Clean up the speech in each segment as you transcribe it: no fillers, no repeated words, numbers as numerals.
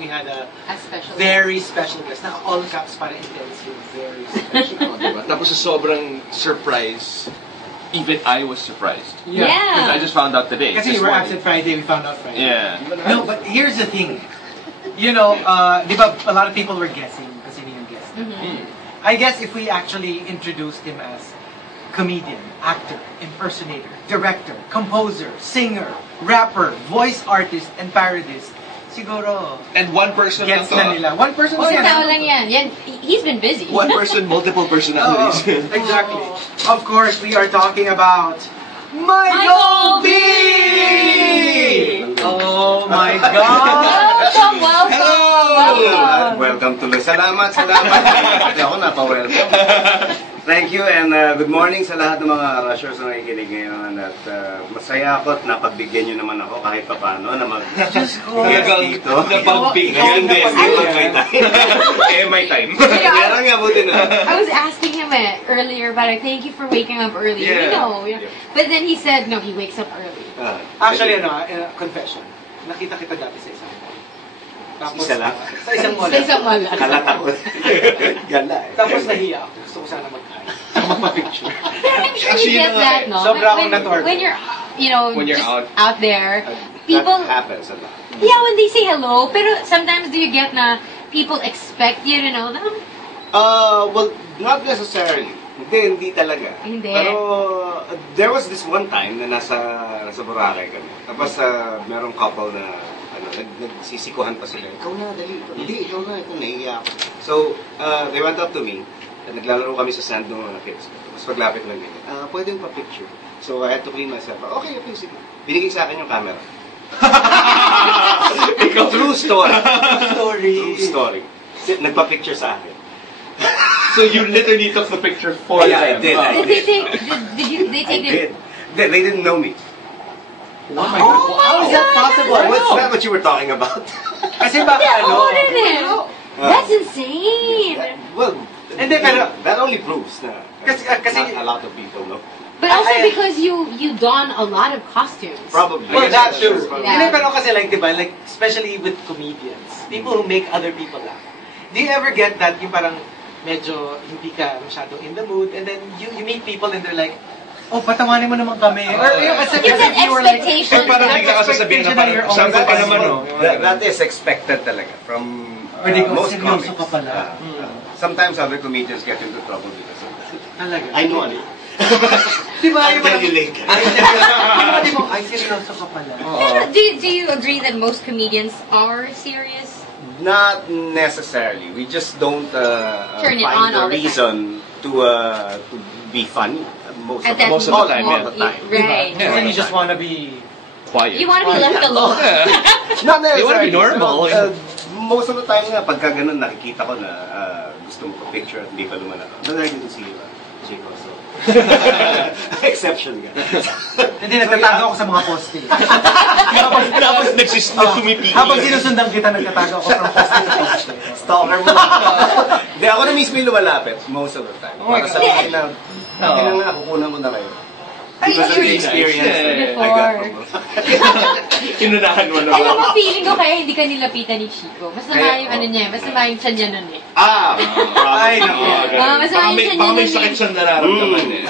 We had a special very special guest. Naka all caps para intense yung very special. Diba? Tapos sa sobrang surprise, even I was surprised. Yeah. Because I just found out today. Kasi you were absent Friday, we found out Friday. Yeah. No, but here's the thing. You know, di ba, a lot of people were guessing kasi yun yung guest. I guess if we actually introduced him as comedian, actor, impersonator, director, composer, singer, rapper, voice artist, and parodist, siguro. And one person gets na nila. One person Isang tao lang yan. He's been busy. One person, multiple personalities. Exactly. Of course, we are talking about Michael B! Oh my God! Welcome! Welcome to Salamat. Hindi ako napa-welcome. Thank you and good morning sa lahat ng mga rushers na nakikinig ngayon. At masaya ako at napagbigyan nyo naman ako kahit pa paano na mag-guest dito. Ngayon din. My time. Meron nga buti na. I was asking him earlier about it. Thank you for waking up early. Yeah. You know. Yeah. But then he said, no, he wakes up early. Actually, confession. Nakita kita dati sa isang mall. Tapos, Isa lang? Sa isang mall. Sa isang mall lang. Kalat ako. Ganda eh. Tapos nahiya ako. Gusto ko sana mag-hi. Magpa-picture. But I'm sure you get that, no? Sobra akong network. When you're, you know, when you're just out there, people... That happens a lot. Yeah, when they say hello, pero sometimes do you get na people expect you to know them? Well, not necessarily. Hindi talaga. Hindi. Pero there was this one time na nasa Boracay kami. Tapos merong couple na nagsisikuhan pa sila. Ikaw na, dali. Hindi, ikaw na. Ito, nahiya ako. So, they went up to me. At naglalaro kami sa sand ng mga kids. Tapos paglapit lang ganyan. Pwede yung pa-picture. So, I had to clean myself. Okay, sige. Binigay sa akin yung camera. True story. True story. Nagpa-picture sa akin. So you literally took the picture for them? I did. They take it? They didn't know me. Oh my God. How is that possible? What's that what you were talking about? Kasi baka That's insane. Well, Hindi, pero that only proves na kasi not a lot of people know. But also because you don a lot of costumes. Probably. Well, that's true. Yeah. Hindi, pero kasi like, diba, like, especially with comedians, people who make other people laugh. Do you ever get that, yung parang medyo hindi ka masyado in the mood, and then you meet people and they're like, oh, patawanin mo naman kami. Or yung It's an expectation. Parang bigla ka sasabihin na parang, sample pa naman, no? That is expected talaga from most comics. Ka pala. Sometimes other comedians get into trouble because of that. Talaga. I know ano. Diba? I'll tell you later. Di ba? Ay, seryoso ka pala. Do you agree that most comedians are serious? Not necessarily. We just don't Turn it find on a all the reason to be funny most of Most of the time, all the time. Right. Kasi you just wanna be Quiet. You want to be left alone. Not necessarily. You wanna be normal. Most of the time nga, pagka ganun, nakikita ko na gusto mo pa-picture at hindi pa lumana. But I didn't see Chico, so... Exception ka. Hindi, nagtatago ako sa mga poste. Tapos nagsumipi. Habang sinusundan kita, nagtatago ako from poste to poste. Stalker mo. Hindi, ako na mismo yung lumalapit most of the time. Para sa akin na, nga, kukunan ko na kayo. Because of the experience I got from Inunahan mo naman. Alam mo, feeling ko kaya hindi ka nilapitan ni Chico. Mas naman yung ano niya, mas naman yung tiyan niya nun eh. Ay, naku. Mas naman yung tiyan niya Baka may nun sakit eh. siyang nararamdaman eh.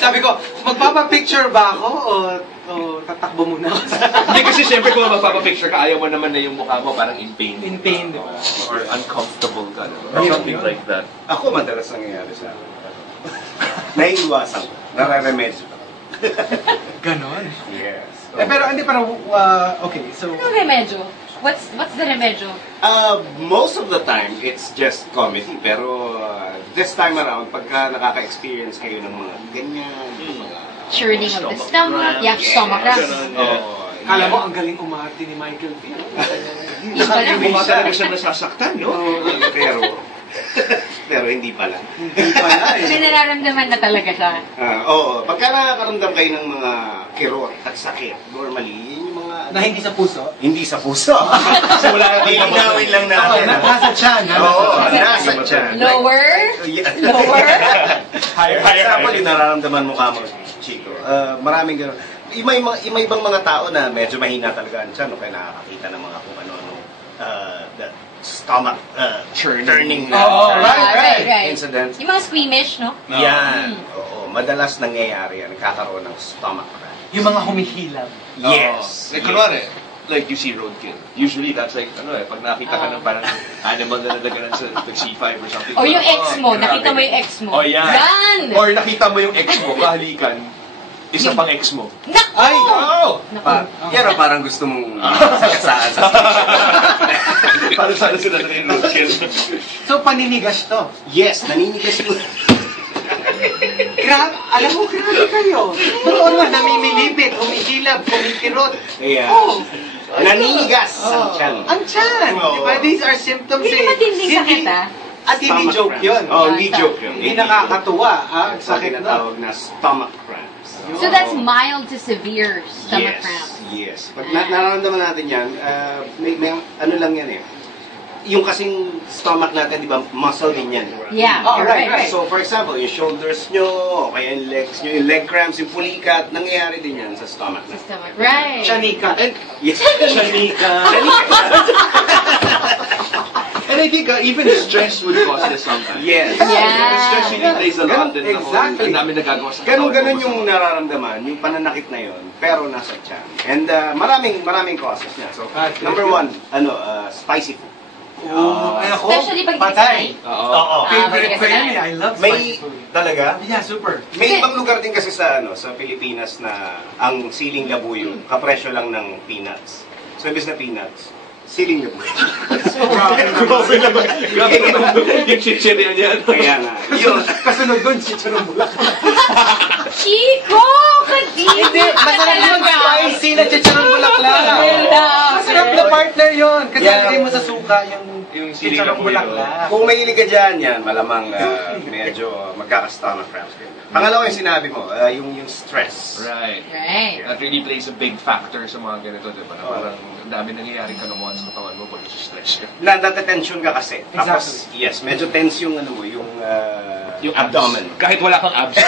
Sabi ko, magpapapicture ba ako o tatakbo muna ako? Hindi kasi siyempre kung magpapapicture ka, ayaw mo naman na yung mukha mo parang in pain. In pain, di ba? Or uncomfortable ka. Or something like that. Ako madalas nangyayari sa akin. Naiiwasan ko. Nararemedyo ko. Ganon. Yes. Pero hindi parang, okay, so... Ano remedyo? What's the remedyo? Most of the time, it's just comedy. Pero this time around, pagka nakaka-experience kayo ng mga ganyan, mga... Churning of the stomach, stomach cramps. Kala mo, ang galing umarte ni Michael B. Hindi pala. Mukha talaga siya nasasaktan, no? Pero hindi pala. Hindi pala eh. May nararamdaman na talaga siya. Oo. Pagka nakakaramdam kayo ng mga kirot at sakit, normally, yun yung mga... Na hindi sa puso? Hindi sa puso. So wala kang Ilinawin lang natin. Nasa tiyan. Oo, nasa tiyan. Lower? Lower? Higher. Example, yung nararamdaman mo ka mo, Chico. Maraming gano'n. Ima-ibang mga tao na medyo mahina talaga ang tiyan, o kaya nakakakita ng mga kung ano-ano stomach turning Oh, right. incident. Yung mga squeamish, no? Yan. Oo, madalas nangyayari yan. Nagkakaroon ng stomach cramp. Yung mga humihilab. Yes. Kunwari, like you see roadkill. Usually that's like, pag nakita ka ng parang animal na nalaganan sa like C5 or something. O yung ex mo, grabe. nakita mo yung ex mo. Oh, yan. Yan! Or nakita mo yung ex mo, kahalikan, isa pang ex mo. Naku! Ay! Naku. Yan o, parang gusto mong sakasaan sa Para sana sila na yung roadkill. So, paninigas to. Yes, naninigas mo. Grabe, alam mo, grabe kayo. Totoo naman, namimilipit, humihilab, kumikirot. Yeah. Oh, Naninigas ang tiyan. ang tiyan. Oo. Diba? These are symptoms Hindi matinding sakit, ah. At hindi Stomach joke cramps. yun. Oh, hindi joke yun. Hindi nakakatuwa. Ang Sakit sakit na na. tawag na stomach cramps. So that's mild to severe stomach Yes, cramp. yes. Pag nararamdaman natin yan, may ano lang yan eh. Yung kasing stomach natin, di ba, muscle din yan. Yeah, Oh, you're right. right. So, for example, yung shoulders nyo, o kaya yung legs nyo, yung leg cramps, yung pulikat, nangyayari din yan sa stomach Sa natin. stomach. Right. Chanika. Yes. Shanika. And I think even stress would cause this sometimes. Yes. Yeah. Stress really plays a lot. Ganun, And exactly. ang dami nagagawa sa Ganun yung nararamdaman, yung pananakit na yon, pero nasa tiyan. And maraming causes niya. So, number one, spicy food. Oh, ay ako, Especially pag patay. Oo. Favorite ko yan eh. I love May, spicy food. talaga? Yeah, super. May ibang lugar din kasi sa Pilipinas na ang siling labuyo, kapresyo lang ng peanuts. So, imbes na peanuts, siling labuyo. Grabe naman. Grabe naman. Yung chichirya niyan. Kaya nga, yun. Kasunod dun, chicharong bulaklak. Chico! Kadiri Hindi, ka masarap yung talaga. spicy na chicharong bulaklak. Wala. Masarap na partner yun. Kasi Yeah. lagay mo sa suka yung Yung siling chicharong labuyo. bulaklak. Kung mahilig ka dyan, yan, malamang medyo magkaka-stomach cramps kayo. Pangalawa yung sinabi mo, yung stress. Right. Right. That really plays a big factor sa mga ganito, di ba? Na Oo. parang ang dami nangyayari kalokohan sa katawan mo pag stress ka. Natatension ka kasi. Tapos, Exactly. yes, medyo tense yung yung abdomen. Kahit wala kang abs.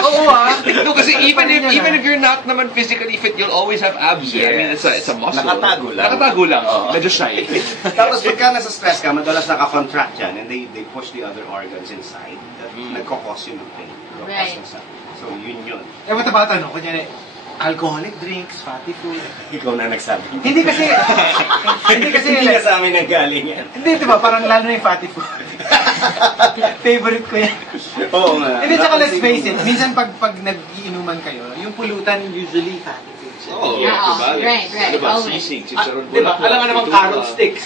Oo ah. No, kasi even Paano if yun, you're not naman physically fit, you'll always have abs. I mean, it's a muscle. Nakatago lang. Nakatago lang. Oo. Medyo shy. Tapos pagka nasa stress ka, madalas naka-contract yan and they push the other organs inside. That nagkakos yun ng pain. Right. So, yun. Eh, what about kunyari, alcoholic drinks, fatty food. Ikaw na nagsabi. Hindi kasi, hindi kasi, Hindi na sa amin nanggaling yan. hindi diba, parang lalo na yung fatty food. Favorite ko yan. Oo nga. Hindi, tsaka let's face it, minsan pag nag-iinuman kayo, yung pulutan usually fatty food. Oh, Yeah, diba? right. Ano ba? Always. Sisig, chicharon Diba, bulaklak, alam nga namang itupa. carrot sticks.